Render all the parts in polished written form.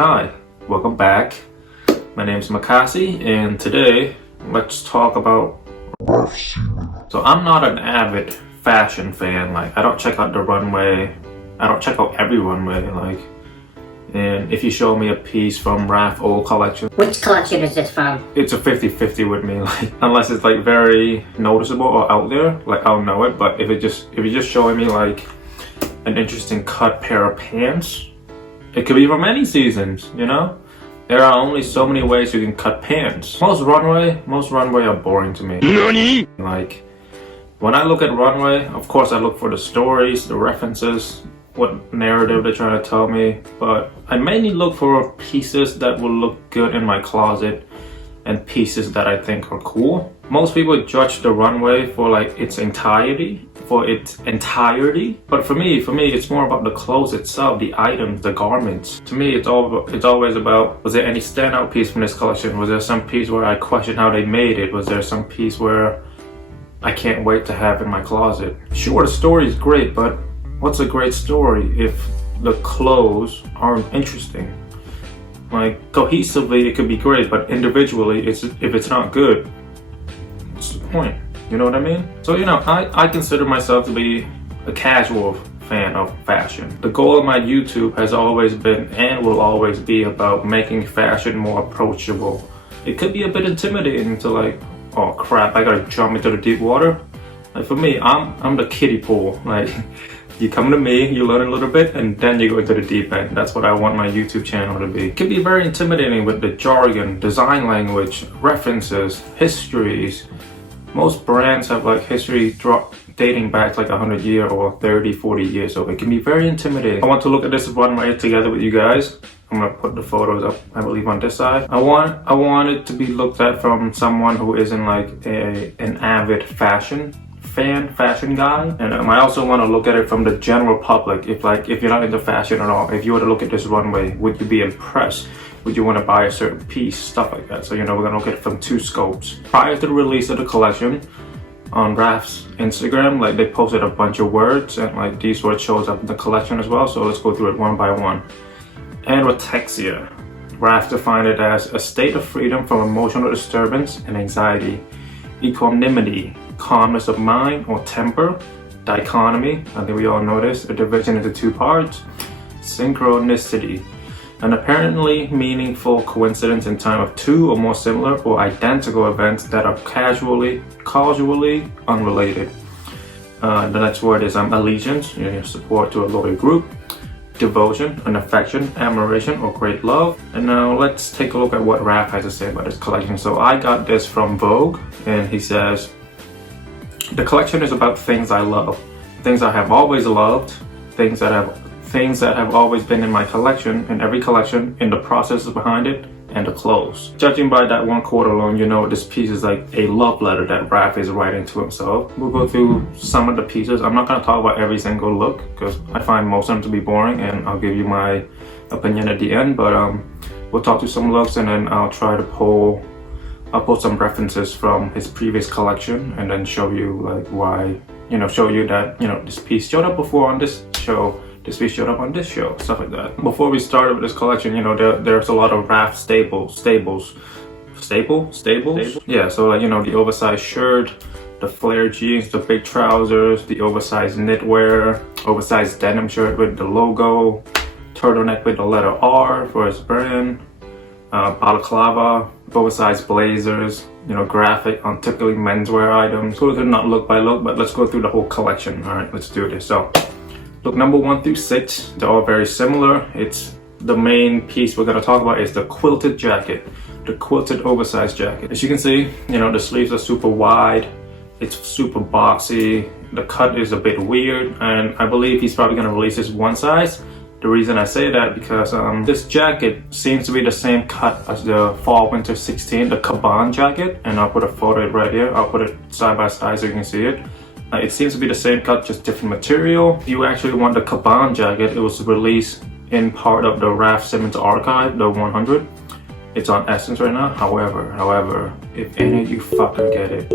Hi, welcome back. My name is Makasi, and today let's talk about So I'm not an avid fashion fan. Like, I don't check out the runway. I don't check out every runway. Like, and if you show me a piece from Raf old collection, which collection is this from? It's a 50-50 with me. Like, unless it's like very noticeable or out there, like I'll know it. But if you're just showing me like an interesting cut pair of pants, it could be from any seasons, you know? There are only so many ways you can cut pants. Most runway are boring to me. NANI? Like, when I look at runway, of course I look for the stories, the references, what narrative they're trying to tell me, but I mainly look for pieces that will look good in my closet and pieces that I think are cool. Most people judge the runway for like its entirety, but for me it's more about the clothes itself, the items, the garments. To me it's always about, was there any standout piece from this collection? Was there some piece where I question how they made it? Was there some piece where I can't wait to have in my closet? Sure, the story is great, but what's a great story if the clothes aren't interesting? Like, cohesively it could be great, but individually if it's not good, what's the point? You know what I mean? So, you know, I consider myself to be a casual fan of fashion. The goal of my YouTube has always been and will always be about making fashion more approachable. It could be a bit intimidating to like, oh crap, I gotta jump into the deep water. Like, for me, I'm the kiddie pool. Like, you come to me, you learn a little bit, and then you go into the deep end. That's what I want my YouTube channel to be. It can be very intimidating with the jargon, design language, references, histories. Most brands have like history dating back like 100 years or 30, 40 years, so it can be very intimidating. I want to look at this runway together with you guys. I'm gonna put the photos up, I believe, on this side. I want it to be looked at from someone who isn't like an avid fashion guy, and I also want to look at it from the general public. If you're not into fashion at all, if you were to look at this runway, would you be impressed? Would you want to buy a certain piece? Stuff like that. So, you know, we're gonna look at it from two scopes. Prior to the release of the collection, on Raf's Instagram, like, they posted a bunch of words, and like these words shows up in the collection as well. So let's go through it one by one. Anorexia. Raf defined it as a state of freedom from emotional disturbance and anxiety. Equanimity, calmness of mind or temper. Dichotomy, I think we all know this, a division into two parts. Synchronicity, an apparently meaningful coincidence in time of two or more similar or identical events that are causally unrelated. The next word is allegiance, your support to a loyal group. Devotion, an affection, admiration, or great love. And now let's take a look at what Raf has to say about this collection. So I got this from Vogue, and he says, the collection is about things I love, things I have always loved, things that have always been in my collection, in every collection, in the processes behind it, and the clothes. Judging by that one quote alone, you know this piece is like a love letter that Raf is writing to himself. We'll go through some of the pieces. I'm not going to talk about every single look because I find most of them to be boring, and I'll give you my opinion at the end. But we'll talk through some looks, and then I'll try to pull some references from his previous collection, and then show you like why, you know, show you that, you know, this piece showed up before on this show. This piece showed up on this show, stuff like that. Before we started with this collection, you know, there's a lot of Raf staples. Yeah, so like, you know, the oversized shirt, the flare jeans, the big trousers, the oversized knitwear, oversized denim shirt with the logo, turtleneck with the letter R for his brand, balaclava, oversized blazers, you know, graphic on typically menswear items. Go through not look by look, but let's go through the whole collection. All right, let's do this. So look number 1 through 6, they're all very similar. It's the main piece we're going to talk about is the quilted jacket, the quilted oversized jacket. As you can see, you know, the sleeves are super wide, it's super boxy, the cut is a bit weird, and I believe he's probably going to release this one size. The reason I say that because this jacket seems to be the same cut as the fall winter 16, the Kaban jacket, and I'll put a photo right here. I'll put it side by side so you can see it. It seems to be the same cut, just different material. If you actually want the Kaban jacket, it was released in part of the Raf Simons archive, the 100. It's on Essence right now. However, if any of you fucker get it,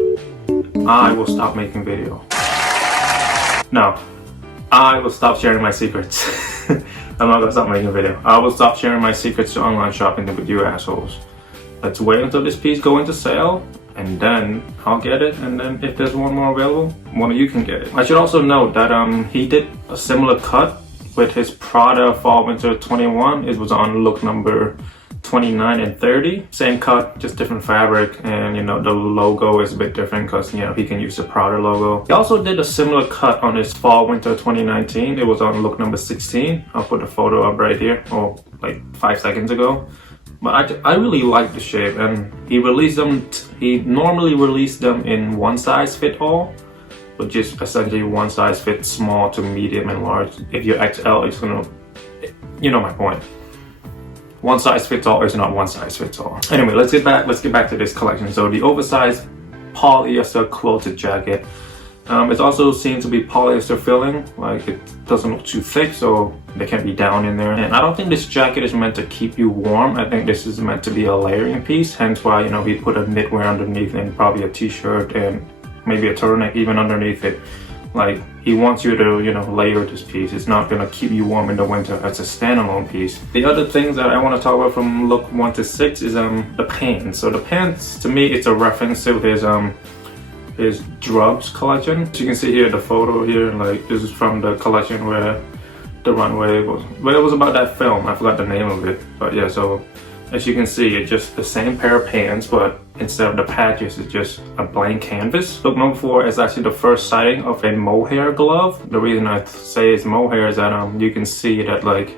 I will stop making video. No, I will stop sharing my secrets. I'm not gonna stop making a video. I will stop sharing my secrets to online shopping with you assholes. Let's wait until this piece goes into sale, and then I'll get it, and then if there's one more available, one of you can get it. I should also note that he did a similar cut with his Prada Fall Winter 21. It was on look number 29 and 30. Same cut, just different fabric, and you know, the logo is a bit different because, you know, he can use the Prada logo. He also did a similar cut on his Fall Winter 2019. It was on look number 16. I'll put the photo up right here, or like 5 seconds ago. But I really like the shape, and he released them, he normally released them in one size fit all, which is essentially one size fits small to medium and large. If you're XL, it's gonna, you know my point. One size fits all is not one size fits all. Anyway, let's get back to this collection. So the oversized polyester quilted jacket. It's also seen to be polyester filling, like it doesn't look too thick, so they can be down in there. And I don't think this jacket is meant to keep you warm. I think this is meant to be a layering piece, hence why, you know, we put a knitwear underneath and probably a t-shirt and maybe a turtleneck even underneath it. Like, he wants you to, you know, layer this piece. It's not gonna keep you warm in the winter as a standalone piece. The other things that I want to talk about from look 1 to 6 is the pants. So the pants, to me, it's a reference to his Drugs collection. As you can see here, the photo here, like this is from the collection where the runway was, well, it was about that film. I forgot the name of it, but yeah. So as you can see, it's just the same pair of pants, but instead of the patches, it's just a blank canvas. Look number 4 is actually the first sighting of a mohair glove. The reason I say it's mohair is that you can see that, like,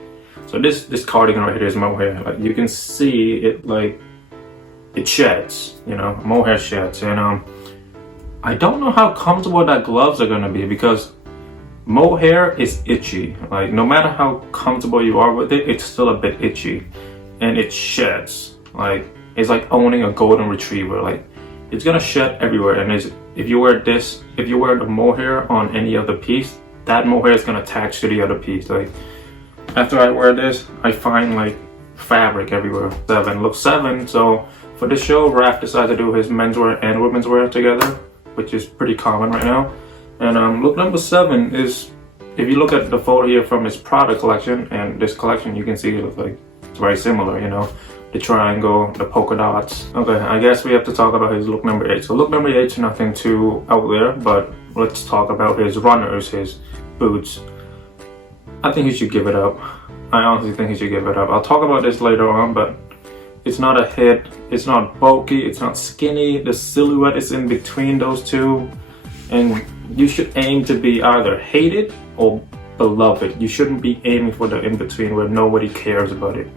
so this cardigan right here is mohair. Like, you can see it, like, it sheds, you know, mohair sheds. And I don't know how comfortable that gloves are gonna be, because mohair is itchy. Like, no matter how comfortable you are with it, it's still a bit itchy, and it sheds. Like, it's like owning a golden retriever. Like, it's gonna shed everywhere. And if you wear the mohair on any other piece, that mohair is gonna attach to the other piece. Like, after I wear this, I find like fabric everywhere. Look 7. So for this show, Raph decided to do his menswear and women's wear together, which is pretty common right now. And look number 7 is, if you look at the photo here from his Prada collection and this collection, you can see it looks like it's very similar, you know, the triangle, the polka dots. Okay, I guess we have to talk about his look number 8. So look number 8 is nothing too out there, but let's talk about his runners, his boots. I think he should give it up. I honestly think he should give it up. I'll talk about this later on, but it's not a hit. It's not bulky, it's not skinny. The silhouette is in between those two, and you should aim to be either hated or beloved. You shouldn't be aiming for the in-between where nobody cares about it.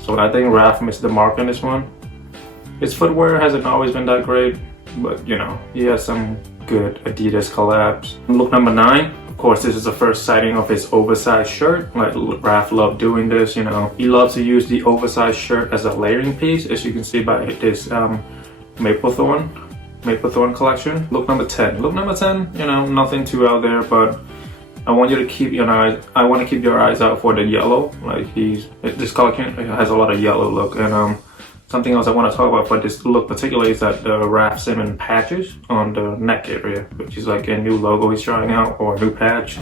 So I think Raph missed the mark on this one. His footwear hasn't always been that great, but you know, he has some good Adidas collabs. Look number 9. Of course, this is the first sighting of his oversized shirt. Like, Raph loved doing this, you know. He loves to use the oversized shirt as a layering piece, as you can see by this Maplethorn collection. Look number 10. Look number 10, you know, nothing too out there, but I want you to keep your eyes. I want to keep your eyes out for the yellow. Like, this collection has a lot of yellow look. And something else I want to talk about for this look particularly is that the Raph Simmons patches on the neck area, which is like a new logo he's trying out, or a new patch.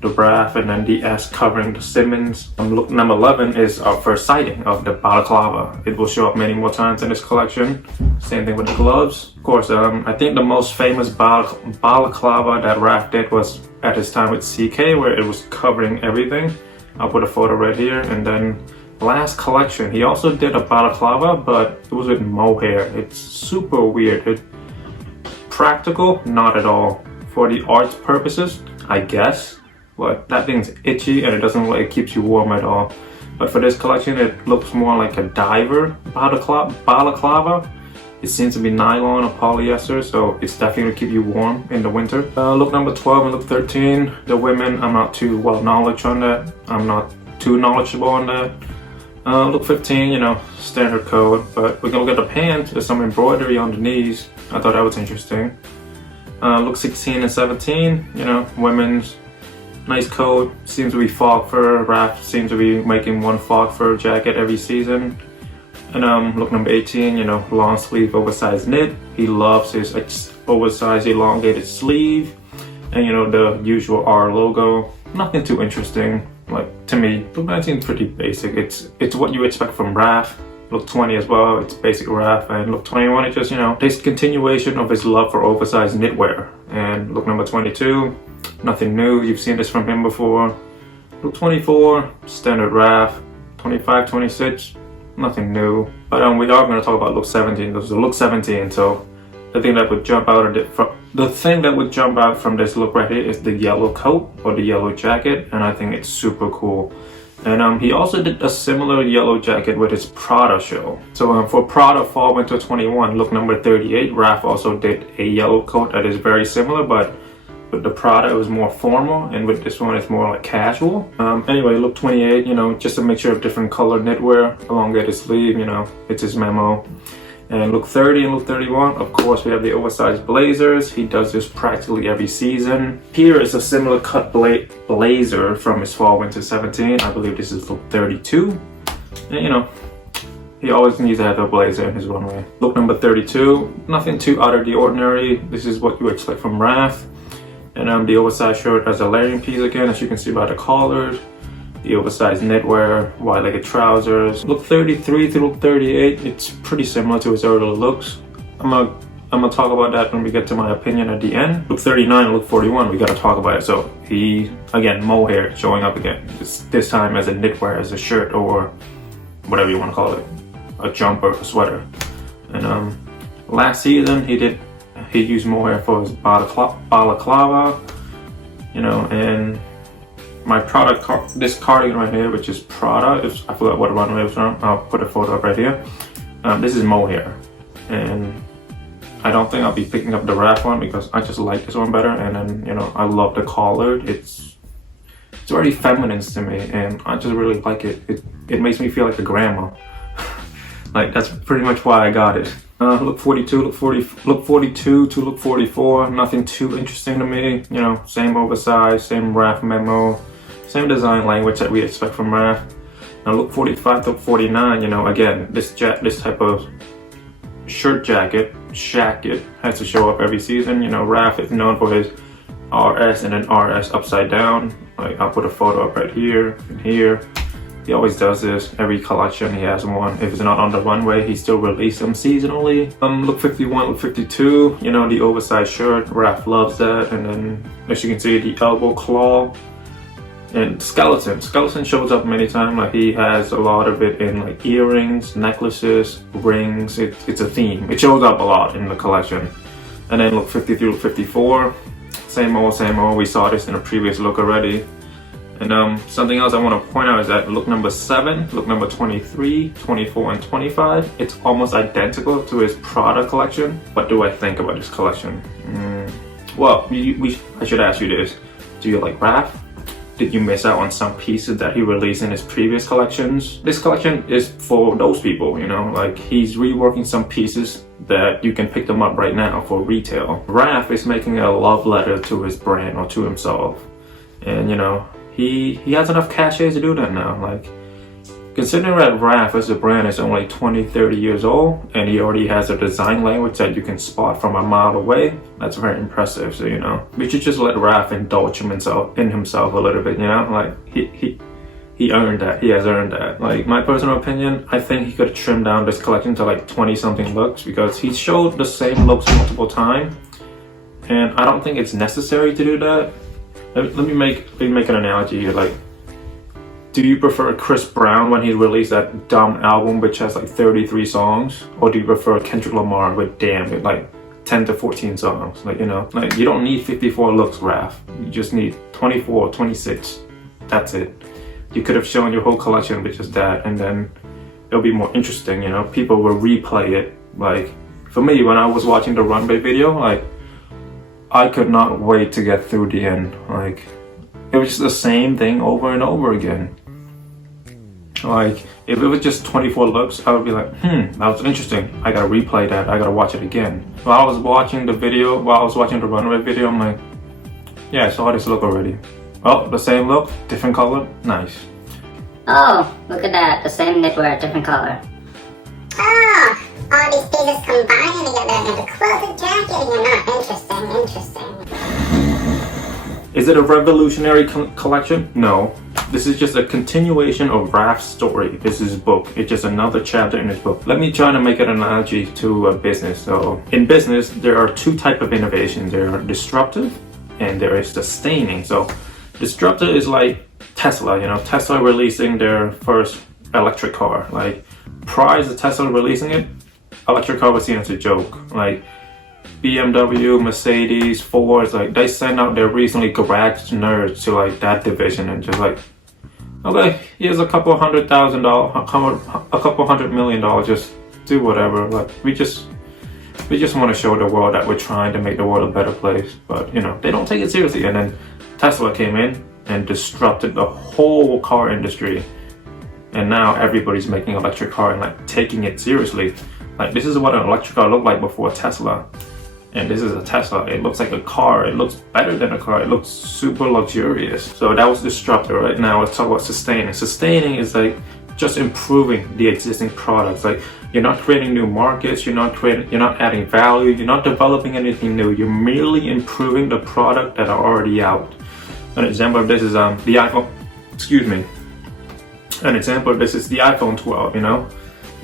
The Raph and then the S covering the Simmons. Look number 11 is our first sighting of the balaclava. It will show up many more times in this collection. Same thing with the gloves. Of course, I think the most famous balaclava that Raph did was at his time with CK, where it was covering everything. I'll put a photo right here. And then last collection, he also did a balaclava, but it was with mohair. It's super weird. Practical, not at all. For the art purposes, I guess. But that thing's itchy and it doesn't look like it keeps you warm at all. But for this collection, it looks more like a diver balaclava. It seems to be nylon or polyester, so it's definitely gonna keep you warm in the winter. Look number 12 and look 13. The women, I'm not too well knowledgeable on that. I'm not too knowledgeable on that. Look 15, you know, standard code. But we're gonna look at the pants. There's some embroidery on the knees. I thought that was interesting. Look 16 and 17, you know, women's. Nice coat, seems to be fog fur. Raph seems to be making one fog fur jacket every season. And look number 18, you know, long sleeve oversized knit. He loves his oversized elongated sleeve. And you know, the usual R logo. Nothing too interesting. Like, to me, look 19 is pretty basic. It's what you expect from Raph. Look 20 as well, it's basic Raph. And look 21, it's just, you know, this continuation of his love for oversized knitwear. And look number 22, nothing new, you've seen this from him before. Look 24, standard Raph. 25, 26, nothing new. But we are going to talk about look 17. This is look 17, so the thing that would jump out of it from this look right here is the yellow coat or the yellow jacket, and I think it's super cool. And he also did a similar yellow jacket with his Prada show. So for Prada Fall Winter 21, look number 38, Raph also did a yellow coat that is very similar, but with the Prada it was more formal, and with this one it's more like casual. Anyway, look 28, you know, just a mixture of different colored knitwear, elongated sleeve, you know, it's his memo. And look 30 and look 31, of course, we have the oversized blazers. He does this practically every season. Here is a similar cut blazer from his Fall Winter 17. I believe this is look 32. And, you know, he always needs to have a blazer in his runway. Look number 32, nothing too out of the ordinary. This is what you expect from Raph. And the oversized shirt has a layering piece again, as you can see by the collars. The oversized knitwear, wide-legged trousers. Look 33 to look 38, it's pretty similar to his earlier looks. I'm gonna talk about that when we get to my opinion at the end. Look 39 and look 41, we gotta talk about it. So he, again, mohair showing up again. This time as a knitwear, as a shirt, or whatever you wanna call it. A jumper, a sweater. And last season he used mohair for his balaclava, you know, and my product, this cardigan right here, which is Prada, I forgot what runway it was from, I'll put a photo up right here. This is mohair, and I don't think I'll be picking up the Raph one because I just like this one better, and then, you know, I love the collar. It's very feminine to me, and I just really like it. It makes me feel like a grandma. Like, that's pretty much why I got it. Look 42, look 42 to look 44, nothing too interesting to me. You know, same oversized, same Raph memo, same design language that we expect from Raph. Now look 45 to look 49, you know, again, this type of shirt jacket has to show up every season. You know, Raph is known for his RS and then RS upside down. Like, I'll put a photo up right here and here. He always does this. Every collection he has one. If it's not on the runway, he still releases them seasonally. Look 51, look 52, you know, the oversized shirt. Raph loves that. And then, as you can see, the elbow claw. And skeleton shows up many times. Like, he has a lot of it in like earrings, necklaces, rings. It's a theme. It shows up a lot in the collection. And then look 53, look 54. Same old. We saw this in a previous look already. And something else I want to point out is that look number 7, look number 23, 24, and 25, it's almost identical to his Prada collection. What do I think about this collection? Well, I should ask you this. Do you like Raph? Did you miss out on some pieces that he released in his previous collections? This collection is for those people, you know, like, he's reworking some pieces that you can pick them up right now for retail. Raph is making a love letter to his brand or to himself. And, you know, he has enough cachet to do that now. Like, considering that Raph as a brand is only 20-30 years old, and he already has a design language that you can spot from a mile away, that's very impressive. So, you know, we should just let Raph indulge in himself a little bit, you know? Like, he earned that. He has earned that. Like, my personal opinion, I think he could trim down this collection to like 20-something looks, because he showed the same looks multiple times, and I don't think it's necessary to do that. Let me make an analogy here. Like, do you prefer Chris Brown when he released that dumb album which has like 33 songs, or do you prefer Kendrick Lamar with Damn, with like 10 to 14 songs? Like, you know, like, you don't need 54 looks, Raph. You just need 24, 26. That's it. You could have shown your whole collection with just that, and then it'll be more interesting. You know, people will replay it. Like, for me, when I was watching the runway video, like, I could not wait to get through the end. Like, it was just the same thing over and over again. Like, if it was just 24 looks, I would be like, that was interesting. I gotta replay that. I gotta watch it again. While I was watching the runway video, I'm like, yeah, I saw this look already. Oh, the same look, different color, nice. Oh, look at that, the same knitwear, different color. Oh, all these pieces combining together into a closet jacket, you know, interesting. Is it a revolutionary collection? No. This is just a continuation of Raf's story. This is his book. It's just another chapter in his book. Let me try to make an analogy to a business. So in business, there are two types of innovations. There are disruptive and there is sustaining. So disruptive is like Tesla, you know, Tesla releasing their first electric car. Like prior to Tesla releasing it, electric car was seen as a joke. Like BMW, Mercedes, Ford, like they send out their recently garage nerds to like that division and just like, okay, here's a couple $100,000, a couple $100 million, just do whatever. Like we just want to show the world that we're trying to make the world a better place. But you know, they don't take it seriously. And then Tesla came in and disrupted the whole car industry. And now everybody's making electric car and like taking it seriously. Like this is what an electric car looked like before Tesla. And this is a Tesla. It looks like a car. It looks better than a car. It looks super luxurious. So that was disruptive. Right now let's talk about sustaining. Sustaining is like just improving the existing products. Like you're not creating new markets, you're not adding value, you're not developing anything new. You're merely improving the product that are already out. An example of this is the iPhone, An example of this is the iPhone 12, you know?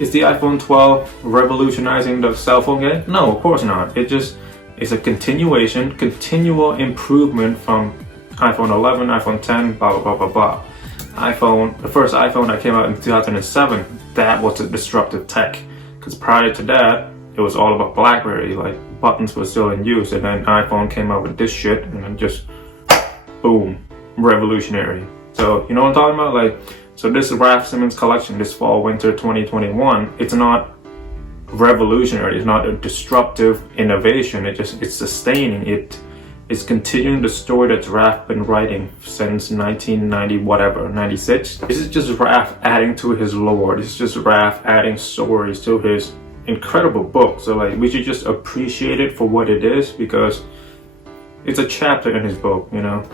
Is the iPhone 12 revolutionizing the cell phone game? No, of course not. It just is a continual improvement from iPhone 11, iPhone 10, blah, blah, blah, blah, blah. The first iPhone that came out in 2007, that was a disruptive tech. Because prior to that, it was all about BlackBerry, like buttons were still in use, and then iPhone came out with this shit, and then just, boom, revolutionary. So, you know what I'm talking about? Like, so this Raf Simons collection, this fall winter 2021, it's not revolutionary, it's not a disruptive innovation, it's sustaining, it's continuing the story that Raf been writing since 1990 whatever, 96. This is just Raf adding to his lore, this is just Raf adding stories to his incredible book. So like we should just appreciate it for what it is, because it's a chapter in his book, you know?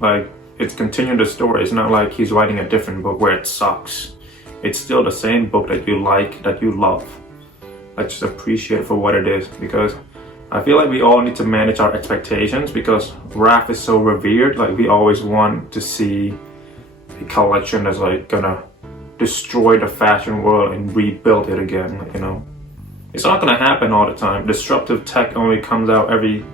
Like, it's continuing the story. It's not like he's writing a different book where it sucks. It's still the same book that you like, that you love. Like, just appreciate it for what it is, because I feel like we all need to manage our expectations, because Raf is so revered. Like, we always want to see a collection that's like gonna destroy the fashion world and rebuild it again, you know? It's not gonna happen all the time. Disruptive tech only comes out every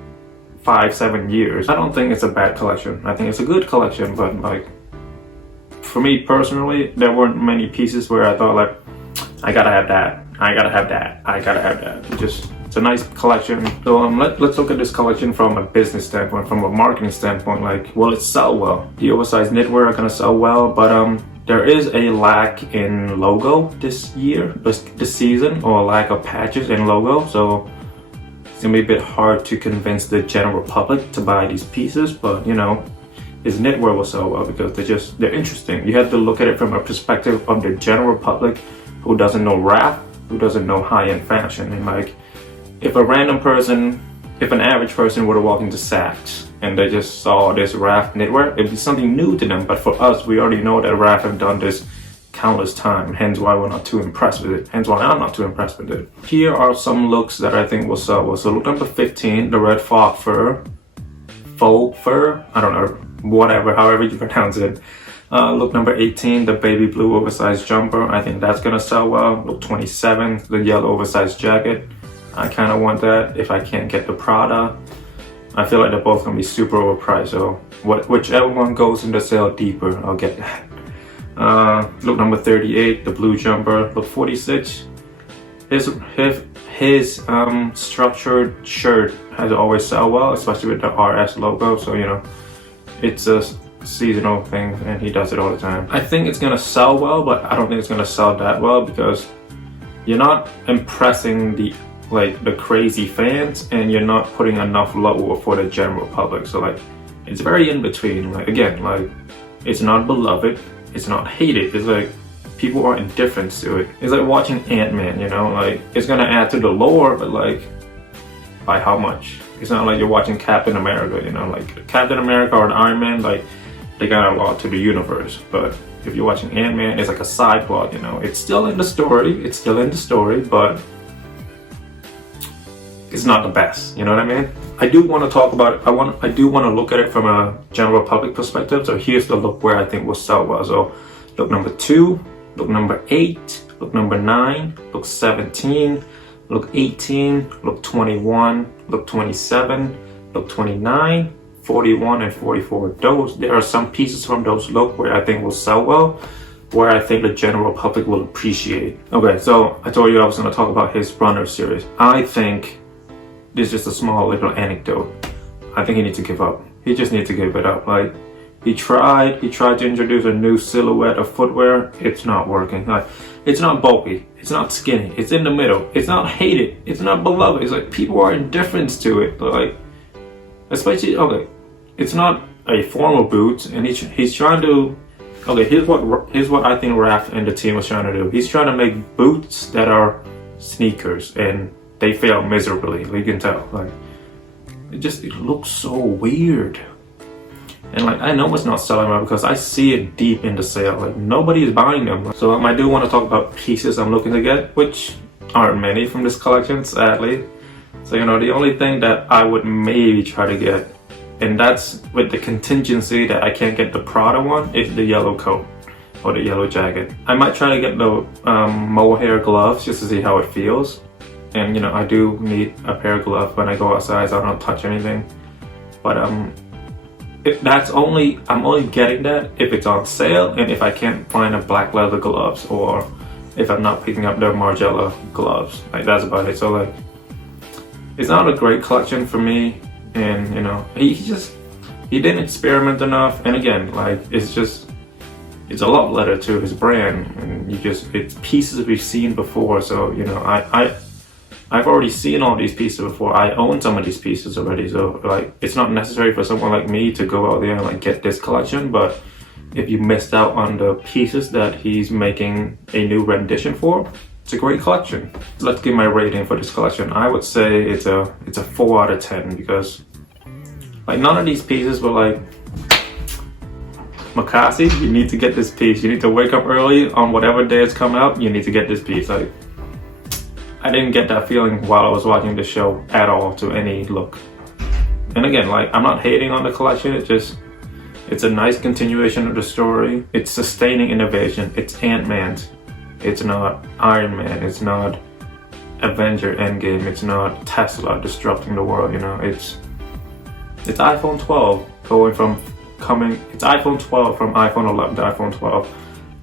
5-7 years. I don't think it's a bad collection. I think it's a good collection, but like for me personally, there weren't many pieces where I thought like, I gotta have that, I gotta have that, I gotta have that. It's a nice collection. So let's look at this collection from a business standpoint, from a marketing standpoint. Like, will it sell well? The oversized knitwear are gonna sell well, but there is a lack in logo this year, this season, or a lack of patches in logo. So it's gonna be a bit hard to convince the general public to buy these pieces, but you know, his knitwear will sell well because they're interesting. You have to look at it from a perspective of the general public who doesn't know Raf, who doesn't know high-end fashion. And like, if an average person were to walk into Saks and they just saw this Raf knitwear, it'd be something new to them. But for us, we already know that Raf have done this countless times, hence why we're not too impressed with it, hence why I'm not too impressed with it. Here are some looks that I think will sell well. So look number 15, the red faux fur, I don't know, whatever, however you pronounce it. Look number 18, the baby blue oversized jumper, I think that's gonna sell well. Look 27, the yellow oversized jacket, I kind of want that if I can't get the Prada. I feel like they're both gonna be super overpriced, so whichever one goes into sale deeper, I'll get that. Look number 38, the blue jumper. Look 46, his structured shirt has always sell well, especially with the RS logo. So you know, it's a seasonal thing and he does it all the time. I think it's gonna sell well, but I don't think it's gonna sell that well, because you're not impressing the crazy fans, and you're not putting enough love for the general public. So like, it's very in between. Like, again, like, it's not beloved, it's not hated, it's like people are indifferent to it. It's like watching Ant-Man, you know? Like, it's gonna add to the lore, but like, by how much? It's not like you're watching Captain America, you know? Like, Captain America or Iron Man, like, they got a lot to the universe. But if you're watching Ant-Man, it's like a side plot, you know? It's still in the story, but it's not the best, you know what I mean? I do want to talk about it. I do want to look at it from a general public perspective. So here's the look where I think will sell well. So look number 2, look number 8, look number 9, look 17, look 18, look 21, look 27, look 29, 41, and 44. There are some pieces from those look where I think will sell well, where I think the general public will appreciate. Okay, so I told you I was going to talk about his runner series. I think this is just a small little anecdote. I think he needs to give up. He just needs to give it up. Like, he tried to introduce a new silhouette of footwear. It's not working. Like, it's not bulky, it's not skinny, it's in the middle, it's not hated, it's not beloved. It's like people are indifferent to it. But like, especially, okay, it's not a formal boot, and he's trying to, okay, here's what I think Raph and the team was trying to do. He's trying to make boots that are sneakers, and they fail miserably. You can tell. Like, it looks so weird. And like, I know it's not selling well because I see it deep in the sale. Like, nobody is buying them. So I do want to talk about pieces I'm looking to get, which aren't many from this collection, sadly. So, you know, the only thing that I would maybe try to get, and that's with the contingency that I can't get the Prada one, is the yellow coat or the yellow jacket. I might try to get the mohair gloves just to see how it feels. And you know, I do need a pair of gloves when I go outside so I don't touch anything. But I'm only getting that if it's on sale and if I can't find a black leather gloves, or if I'm not picking up the Margiela gloves. Like, that's about it. So like, it's not a great collection for me. And you know, he didn't experiment enough. And again, like, it's a love letter to his brand, and it's pieces we've seen before. So you know, I've already seen all these pieces before. I own some of these pieces already. So like, it's not necessary for someone like me to go out there and like get this collection. But if you missed out on the pieces that he's making a new rendition for, it's a great collection. Let's give my rating for this collection. I would say it's a 4 out of 10, because like, none of these pieces were like, Makasi, you need to get this piece. You need to wake up early on whatever day it's coming out. You need to get this piece. Like, I didn't get that feeling while I was watching the show at all to any look. And again, like, I'm not hating on the collection. It's a nice continuation of the story. It's sustaining innovation. It's Ant-Man's. It's not Iron Man. It's not Avenger Endgame. It's not Tesla disrupting the world. You know, it's iPhone 12 it's iPhone 12 from iPhone 11 to iPhone 12.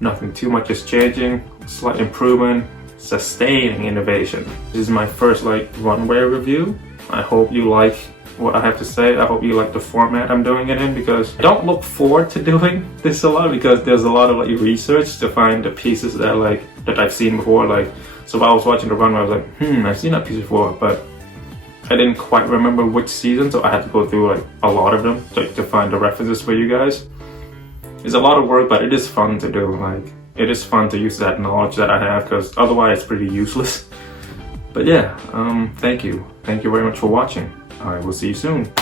Nothing too much is changing. Slight improvement. Sustaining innovation. This is my first like runway review. I hope you like what I have to say. I hope you like the format I'm doing it in, because I don't look forward to doing this a lot, because there's a lot of like research to find the pieces that I've seen before. Like, so while I was watching the runway, I was like, I've seen that piece before, but I didn't quite remember which season, so I had to go through like a lot of them to find the references for you guys. It's a lot of work, but it is fun to do. Like, it is fun to use that knowledge that I have, because otherwise it's pretty useless. But yeah, thank you very much for watching. I will see you soon.